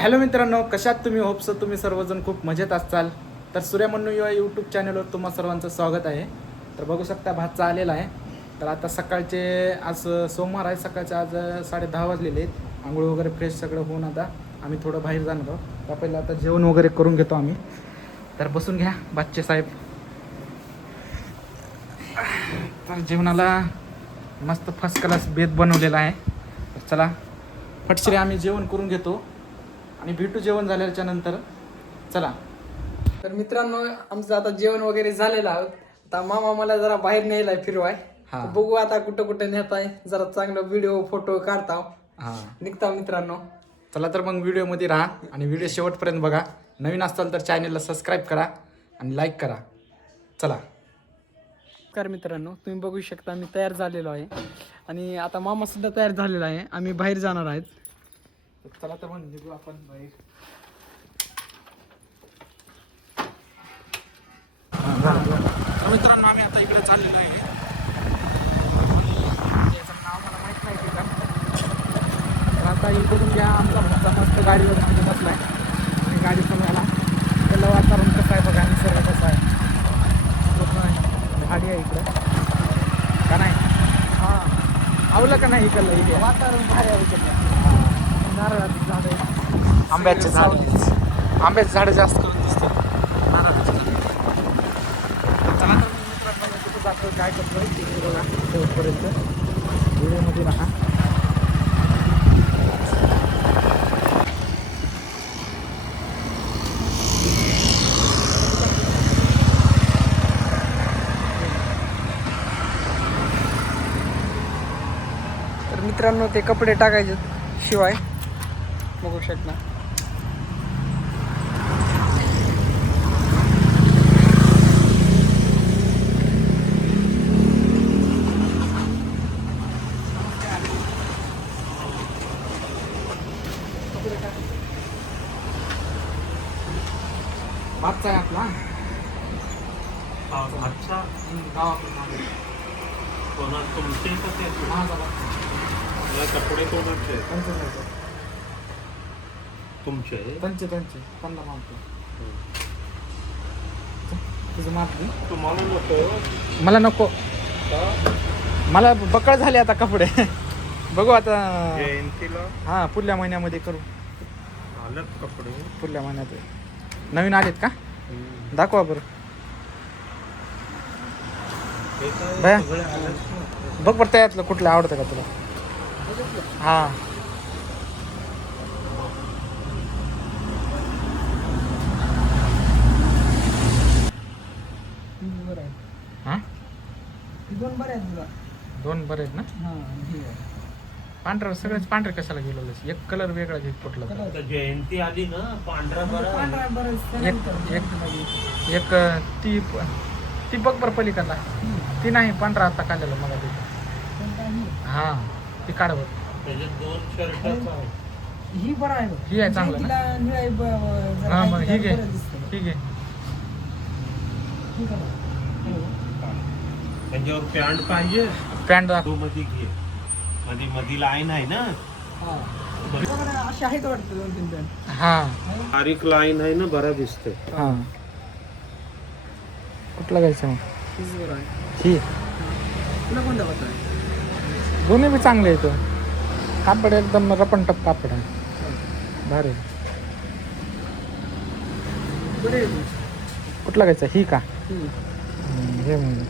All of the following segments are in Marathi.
हॅलो मित्रांनो कशात तुम्ही? होपसो तुम्ही सर्वजण खूप मजेत असाल तर सूर्यमन्नू या यूट्यूब चॅनलवर तुम्हा सर्वांचं स्वागत आहे. तर बघू शकता भातचा आलेला आहे. तर आता सकाळचे आज सोमवार आहे. सकाळचे आज साडे दहा वाजलेले आहेत. आंघोळ वगैरे फ्रेश सगळं होऊन आता आम्ही थोडं बाहेर जाणार आहोत. तर पहिलं आता जेवण वगैरे करून घेतो आम्ही. तर बसून घ्या बादचे साहेब. तर जेवणाला मस्त फर्स्ट क्लास बेत बनवलेला आहे. तर चला फटशिरे आम्ही जेवण करून घेतो. आणि भेटू जेवण झाल्याच्यानंतर. चला. तर मित्रांनो आमचं आता जेवण वगैरे झालेलं आहोत आता मामा मला जरा बाहेर न्यायलाय फिरवाय. हा. तर बघू आता कुठं कुठं नेताय. जरा चांगलं व्हिडिओ फोटो काढताव हां. निघताव मित्रांनो. चला तर मग व्हिडिओमध्ये राहा आणि व्हिडिओ शेवटपर्यंत बघा. नवीन असाल तर चॅनेलला सबस्क्राईब करा आणि लाईक करा. चला. नमस्कार मित्रांनो तुम्ही बघू शकता मी तयार झालेलो आहे. आणि आता मामा सुद्धा तयार झालेला आहे. आम्ही बाहेर जाणार आहेत. तर चला तर मग निघू आपण बाहेर. मित्रांनो आम्ही आता इकडे चाललेलो आहे. याचं नाव मला माहीत नाही ते आता इकडून घ्या आमचा भाचा मस्त गाडीवर म्हणजे बसलाय. आणि गाडी समजायला त्याला वातावरण कसं आहे बघा निसर्ग कसं आहे. पूर्ण झाडी आहे इकडं. का नाही? हां. आवलं का नाही इकडलं इथे? वातावरण भारी आहे इकडलं. नारळाची झाड आहे आंब्याचे झाड आंब्याचे झाडं जास्त करून दिसते नारळाचे काय करतो शेवटपर्यंत व्हिडिओमध्ये राहा. तर मित्रांनो ते कपडे टाकायचे शिवाय. बघू शकता भातचा आहे आपला अच्छा गावाकडून आलेला. कोणा तुमचे का ते माझा भात. या कपडे कोणाचे आहेत? पंच घ्यायचं. तुमचे? पंच पंच त्यांना मागतो तुझं माप घे. तुम्हाला नको. मला नको. मला बकळ झाले आता कपडे. बघू आता. जयंतीला? हा पुढल्या महिन्यामध्ये करू. आलत कपडे. पुढल्या महिन्यात. नवीन आलेत का? दाखवा बरं. हे काय बया. सगळे आलेत ना. बघ बरं त्यातलं कुठलं आवडतं का तुला? हा बरं आहे हा हे दोन बरे आहेत तुला दोन बरे आहेत ना हां हे आहे. पांढरं सगळेच पांढरे कशाला गेलेलं एक कलर वेगळा घे कुठला तर. आता जयंती आली ना पांढरा बरा पांढरा आहे. बरं एक एक एक अं, ती ती बघ बरं पलीकडला ती नाही पांढरा आता काढलेला मला ते हा ती काढ बरं त्याच्यात दोन शर्टाचा आहे ही बरं आहे बघ. ही आहे चांगलं ना? तिला निळा आहे ब- ब- जरा हा आहे मग ही घे बरं दिसतं. ही घे ही करा. हो. त्याच्यावर पॅन्ट पाहिजे. पॅन्ट दाखव तू मध्ये घे. मध्ये मध्ये लाईन आहे ना? हा. बघा ना, अशी आहेत वाटतं दोन तीन पॅन्ट. हा. बारीक लाईन आहे ना बरा दिसते हा. कुठला घ्यायचं मग? हीच बरं आहे. ही. तुला कोणता वाटतं आहे? दोन्ही बी चांगले आहेत. कापड एकदम रपणटप कापड आहे. भारी. बरे. कुठला घ्यायचा? ही का? हे म्हणून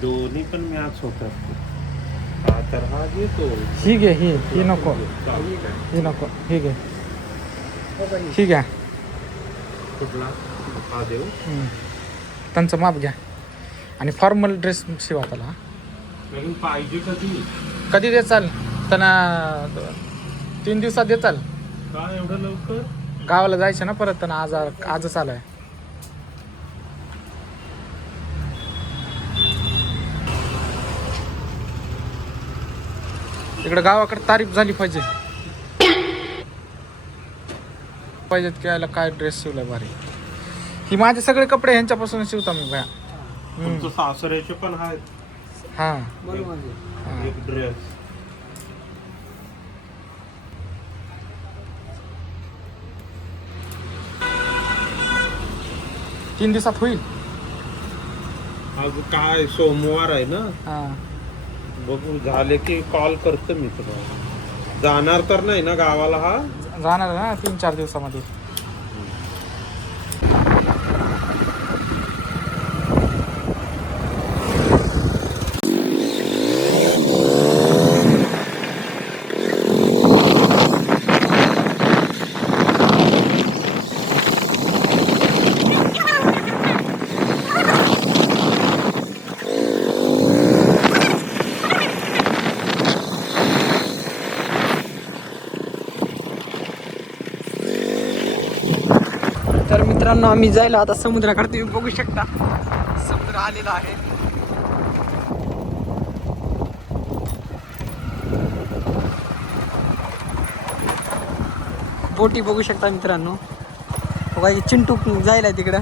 दोन्ही पण मॅच होतात हा तर हा घेतो ही घे ही ही नको. ही नको ही घे. हो ही? घ्या. कुठला? हा देऊ. त्यांचं माप घ्या. आणि फॉर्मल ड्रेस शिवा त्याला हा. पाहिजे कधी कधी देचाल त्यांना तीन दिवसात देचाल का एवढं लवकर? गावाला जायचं ना परत त्यांना आज आजच आलाय इकडे गावाकडे तारीफ झाली पाहिजे. पाहिजेत की यायला काय ड्रेस शिवलाय भारी. ही माझे सगळे कपडे ह्यांच्यापासून शिवता मी भया सासऱ्याचे पण आहेत. हा. ड्रेस तीन दिवसात होईल. आज काय सोमवार आहे ना? हा. बघू झाले की कॉल करतो मी तुम्हाला जाणार तर नाही ना गावाला हा? जाणार ना तीन चार दिवसामध्ये. तर मित्रांनो आम्ही जायला आता समुद्राकडे तुम्ही बघू शकता. समुद्र आलेला आहे. बोटी बघू शकता मित्रांनो. बघा चिंटू जायला तिकडं.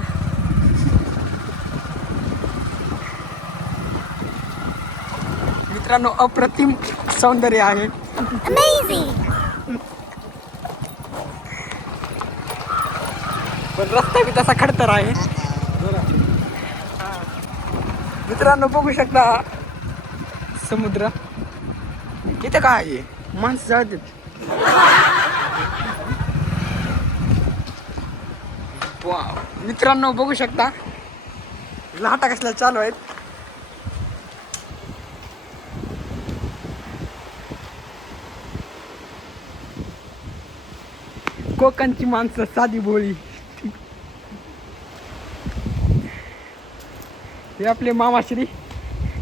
मित्रांनो अप्रतिम सौंदर्य आहे. पण रस्ता बी तसा खडतर आहे. मित्रांनो बघू शकता समुद्र. किती काय आहे? माणसं जाळतात मित्रांनो बघू शकता. लाटा कसल्या चालू आहेत. कोकणची माणसं साधी भोळी हे आपले मामाश्री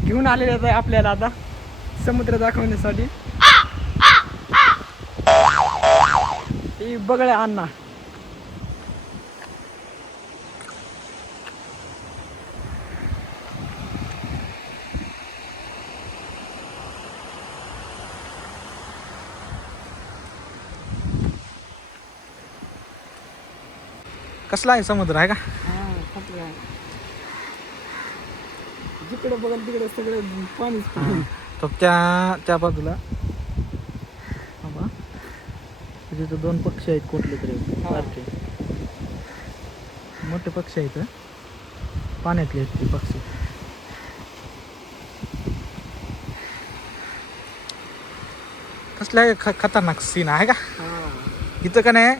घेऊन आलेले आहे आपल्याला आता समुद्र दाखवण्यासाठी. हे बगळे अण्णा. कसला आहे समुद्र आहे का? जिकडे बघल तिकडे सगळे पाणीच पाणी तर त्या त्या बाजूला. तिथे दोन पक्षी आहेत कुठले तरी. बारके. मोठे पक्षी आहेत. पाण्यातले आहेत ते पक्षी. कसला ख खतरनाक सीन आहे का? इथं का नाही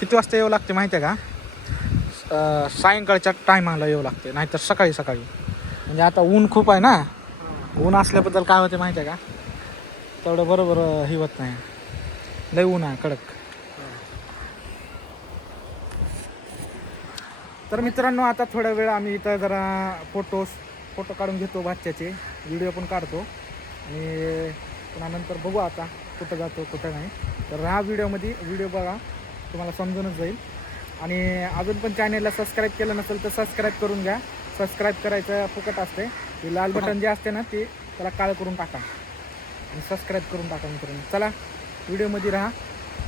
किती वाजता यावं लागते माहिती आहे का सायंकाळच्या टायमाला यावं लागते नाहीतर सकाळी सकाळी म्हणजे आता ऊन खूप आहे ना? ऊन असल्याबद्दल काय होते माहिती आहे का? तेवढं बरोबर ही हे होत नाही. लय ऊन आहे कडक. तर मित्रांनो आता थोडा वेळ आम्ही इथं जरा फोटोस फोटो काढून घेतो भाच्याचे व्हिडिओ पण काढतो. आणि पुन्हा नंतर बघू आता कुठं जातो कुठं नाही. तर ह्या व्हिडिओमध्ये व्हिडिओ बघा तुम्हाला समजूनच जाईल. आणि अजून पण चॅनेलला सबस्क्राईब केलं नसेल तर सबस्क्राईब करून घ्या. सबस्क्राईब करायचं फुकट असते ते लाल बटन जे असते ना ते त्याला काळं करून टाका. आणि सबस्क्राईब करून टाका मित्रांनो. चला व्हिडिओमध्ये राहा.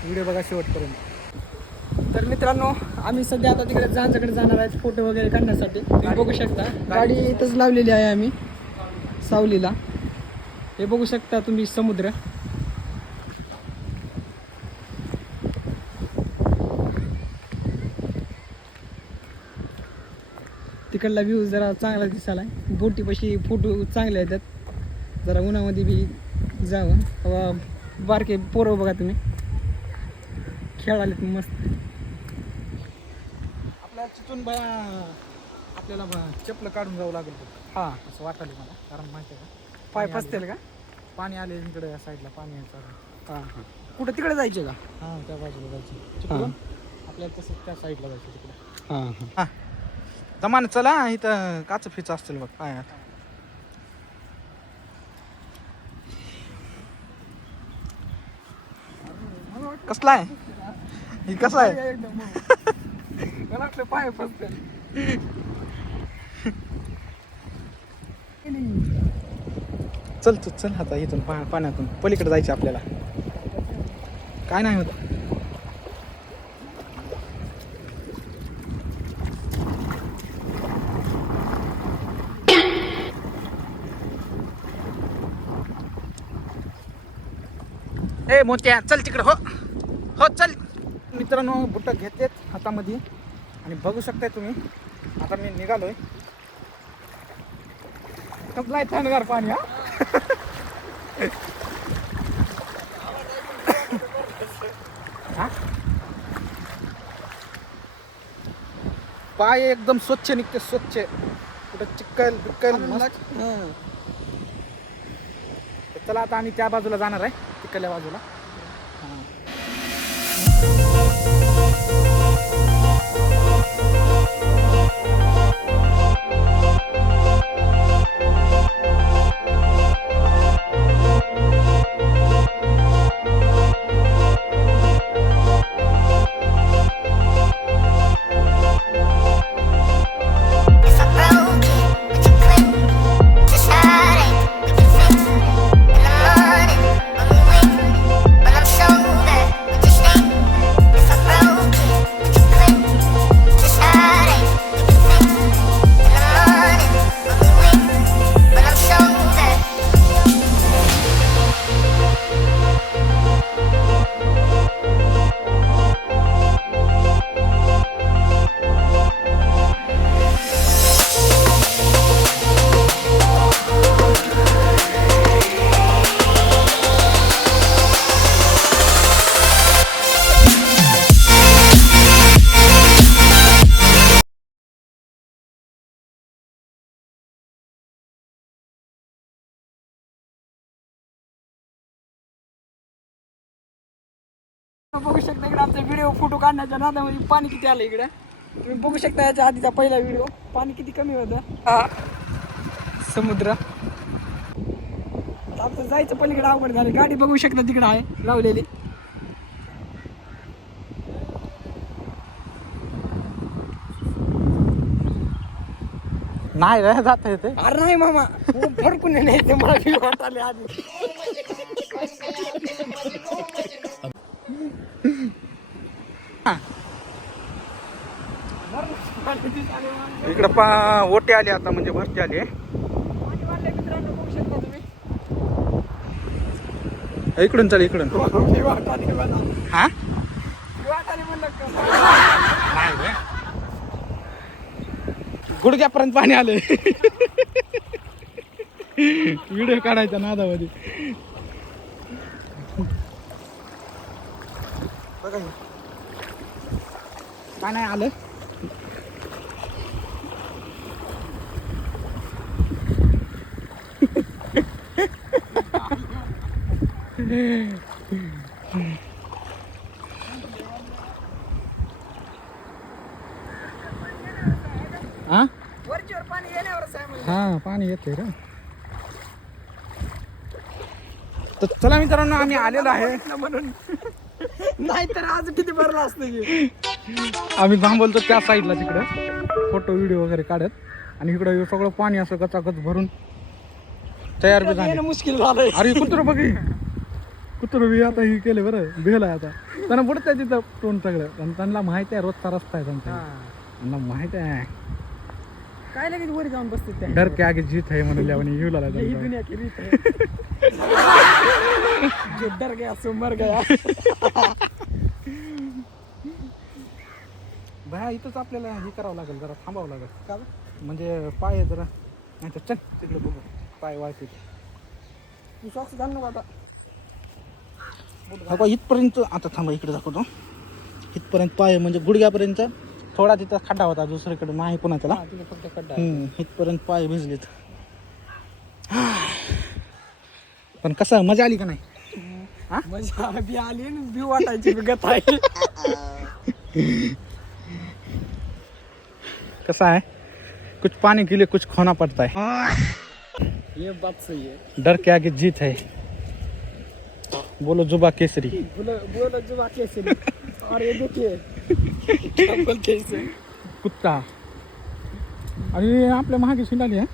व्हिडिओ बघा शेवटपर्यंत. तर मित्रांनो आम्ही सध्या आता तिकडे जहाजाकडे जाणार आहेत फोटो वगैरे काढण्यासाठी. तुम्ही बघू शकता. गाडी इथंच लावलेली आहे आम्ही सावलीला. हे बघू शकता तुम्ही समुद्र. तिकडला व्ह्यू जरा चांगला दिसायला बोटीपाशी फोटो चांगले येतात. जरा उन्हामध्ये बी जावं. व बारके पोरं बघा तुम्ही. खेळालेत मस्त. आपल्याला तिथून बया आपल्याला ब- चपलं काढून जावं लागेल. हां. असं वाटायला मला कारण माहिती आहे का? पाय फसतील का? पाणी आले इकडे या साईडला पाणी यायचं हां हां. कुठं तिकडे जायचे का? हां त्या बाजूला जायचं. आपल्याला तसं त्या साईडला जायचं तिकडे. हां. हां. जमान चला इथं काच फिच असतील बघ काय कसला आहे? ही कसला आहे? पाय चल तू चल आता इथून पाण्यातून. पलीकडे जायचं आपल्याला. काय नाही होत. मोत्या. चल तिकडे हो. हो चल. मित्रांनो बुट घेतेत हातामध्ये. आणि बघू शकताय तुम्ही. आता मी निघालोय. कसलाय थंडगार पाणी हा? पाय एकदम स्वच्छ निघते स्वच्छ. कुठं चिक्कल बिक्कल मस्त. हां. तर चला आता आम्ही त्या बाजूला जाणार आहे. तिकडल्या बाजूला. बघू शकता इकडे आमचा व्हिडिओ फोटो काढण्याच्या नादामध्ये पाणी किती आलं इकडे. तुम्ही बघू शकता याच्या आधीचा पहिला व्हिडिओ पाणी किती कमी होतं? हा. समुद्र. आमचं जायचं पलीकडे अवघड झालं गाडी बघू शकता तिकडे आहे लावलेली. नाही रे जाता येते. अरे नाही मामा भरपूर नाही ते मला आधी इकडं पा ओटे आले आता म्हणजे भरती आली. पाणी वाढलंय मित्रांनो बघू शकता तुम्ही. इकडून चल इकडून. हा? गुडघ्यापर्यंत पाणी आले व्हिडिओ काढायचा नादामध्ये. बघा का नाही आलं? हा? वरच्यावर पाणी येण्यावरच आहे हा पाणी येते रे. तर चला मित्रांनो आम्ही आलेलो आहे. म्हणून नाहीतर आज किती भरलं असतं की? आम्ही थांबवतो त्या साईडला तिकडं. फोटो व्हिडिओ वगैरे काढत. आणि इकडं सगळं पाणी असं गचागच भरून तयार बी झाले. मुश्किल झालंय. अरे कुत्र बघी कुत्र बी आता हे केले बरं. भेलं आता. त्यांना बुडतंय तिथं तोंड सगळं. आणि त्यांना माहिती आहे रोजचा रस्ता आहे त्यांचा. त्यांना माहिती आहे. काय लगेच वर जाऊन बसते त्या? डर के आगे जीत आहे म्हणून लावणी येऊ लागला. दुनिया की रीत है जो डर गया सो मर गया भया इथंच आपल्याला हे करावं लागेल जरा थांबावं लागेल. का म्हणजे पाय जरा. नाही तर चल तिकडे बघू. पाय वाळते तू सॉक्स घाल आता इथपर्यंत आता थांबा इकडे दाखवतो. इथपर्यंत पाय म्हणजे गुडघ्यापर्यंत थोडा तिथं खड्डा होता दुसरीकडे नाही पुन्हा त्याला. हा, फक्त खड्डा इथपर्यंत पाय भिजलेत. पण कसं मजा आली का नाही? हा? मजा आली वाटायची गत आहे. कसं है? कुछ पाने के लिए कुछ खोना पड़ता है। ये बात सही है। डर के आगे जीत है। बोलो जुबा केसरी। बोलो बोलो जुबा कैसे और ये देखिए। क्या बोलते हैं इसे कुत्ता आणि आपल्या महागे शिंडाली आहे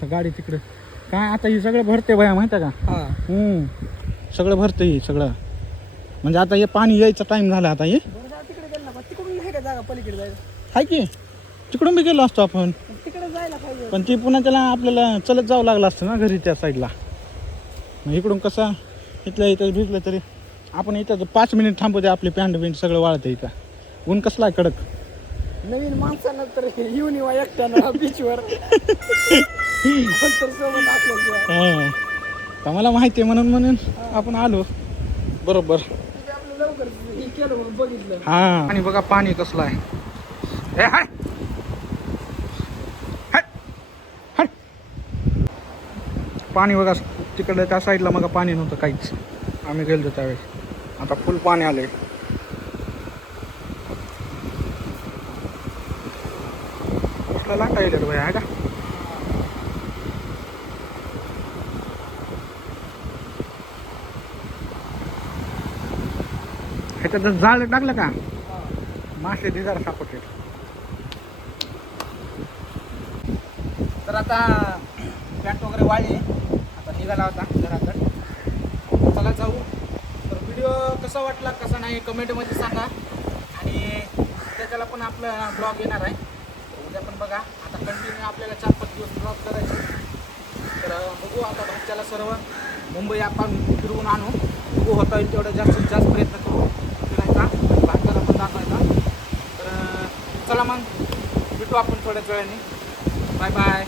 तर गाडी तिकडे। काय आता ही? सगळं भरते बाया माहिती का हा। हम्म. सगळं भरते ही सगळं. म्हणजे आता हे पाणी यायचा टाइम झाला आता हे. बरं तिकडे गेला ना तिकडून नाही का. जागा पलीकडे जायला आहे की तिकडून बी गेलो असतो आपण. तिकडे जायला पाहिजे पण ती पुन्हा त्याला आपल्याला चलत जावं लागलं असतं ना घरी त्या साईडला मग इकडून कसं इथल्या इथं भिजलं तरी आपण इथं पाच मिनिट थांबू दे आपली पॅन्ट बिंट सगळं वाळतं इथं. ऊन कसला आहे कडक. नवीन माणसानं तर येऊन येवा एकट्यानं बीचवर हा. तर मला माहिती आहे म्हणून म्हणून आपण आलो. बरोबर. हे. आणि बघा पाणी कसलं आहे. पाणी बघा तिकडं त्या साईडला मग पाणी नव्हतं काहीच. आम्ही गेलो त्यावेळेस. आता फुल पाणी आलंय. कसलं लाटा येईल भाई आहे का? त्याच्यात जाळ टाकलं का मासे ढिगार सापडले तर आता पॅन्ट वगैरे वाढली आता निघाला होता घराकडं. चला जाऊ. तर व्हिडिओ कसा वाटला कसा नाही कमेंटमध्ये सांगा. आणि त्याच्याला पण आपला ब्लॉग येणार आहे. उद्या पण बघा. आता कंटिन्यू आपल्याला चार पाच दिवस ब्लॉग करायचे. तर बघू आता भाच्याला सर्व. मुंबई आपण फिरवून आणू. बघू होता येईल तेवढं जास्तीत जास्त प्रयत्न करू. दाखवायचा. तर चला मग भेटू आपण थोड्याच वेळाने. बाय बाय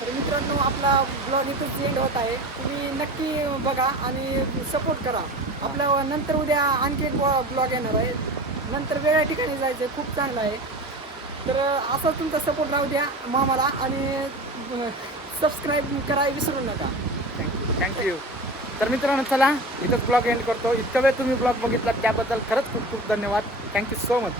तर मित्रांनो आपला ब्लॉग इथंच एंड होत आहे. तुम्ही नक्की बघा आणि सपोर्ट करा. आपल्या नंतर उद्या आणखी एक ब्लॉग येणार आहे. नंतर वेगळ्या ठिकाणी जायचं आहे. खूप चांगलं आहे. तर असा तुमचा सपोर्ट राहू द्या मामाला आणि सबस्क्राईब करायला विसरू नका. थँक्यू थँक्यू तर मित्रांनो चला इथंच ब्लॉग एंड करतो. इतका वेळ तुम्ही ब्लॉग बघितला त्याबद्दल खरंच खूप खूप धन्यवाद. Thank you so much